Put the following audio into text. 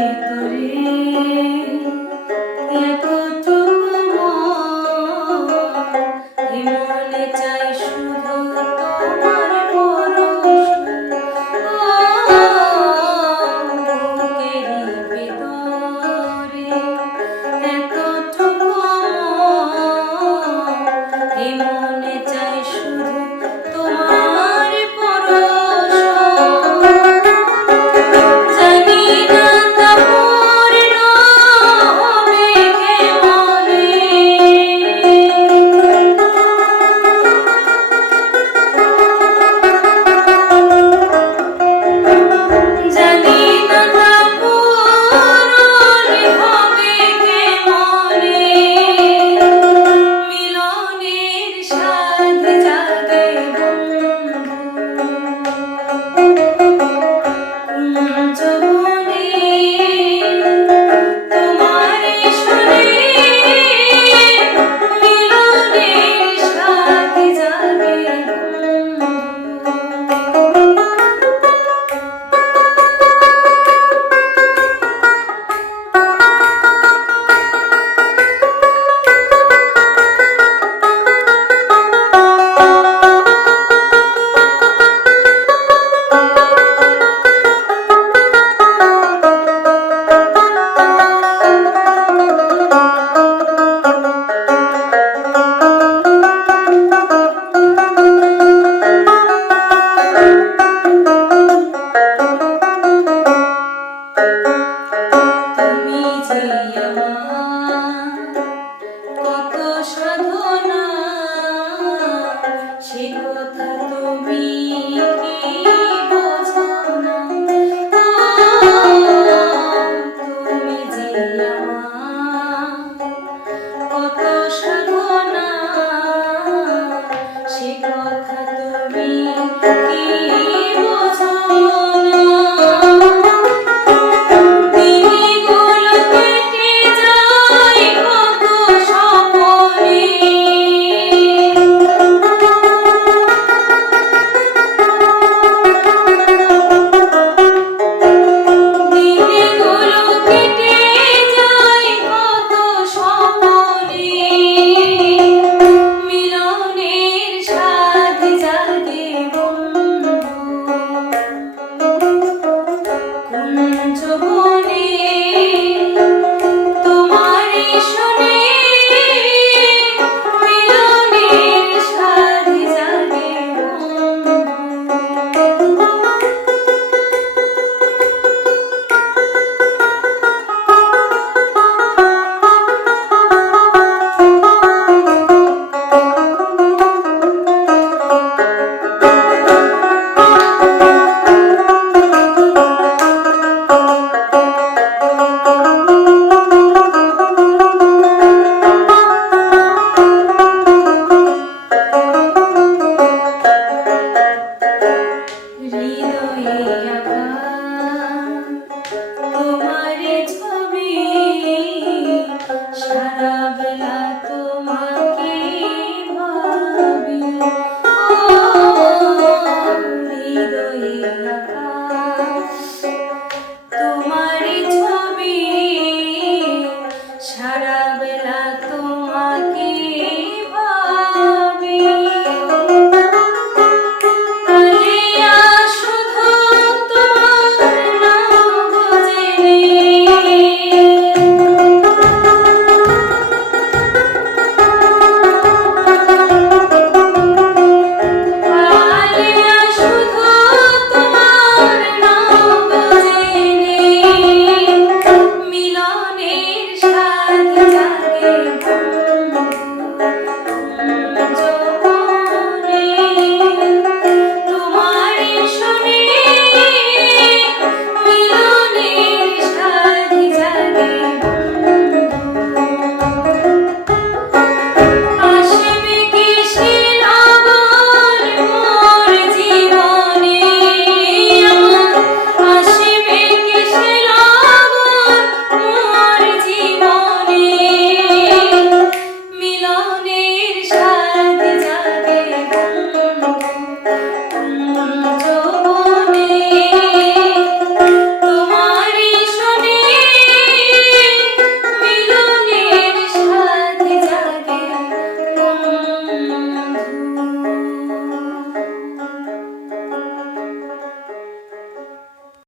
Amen.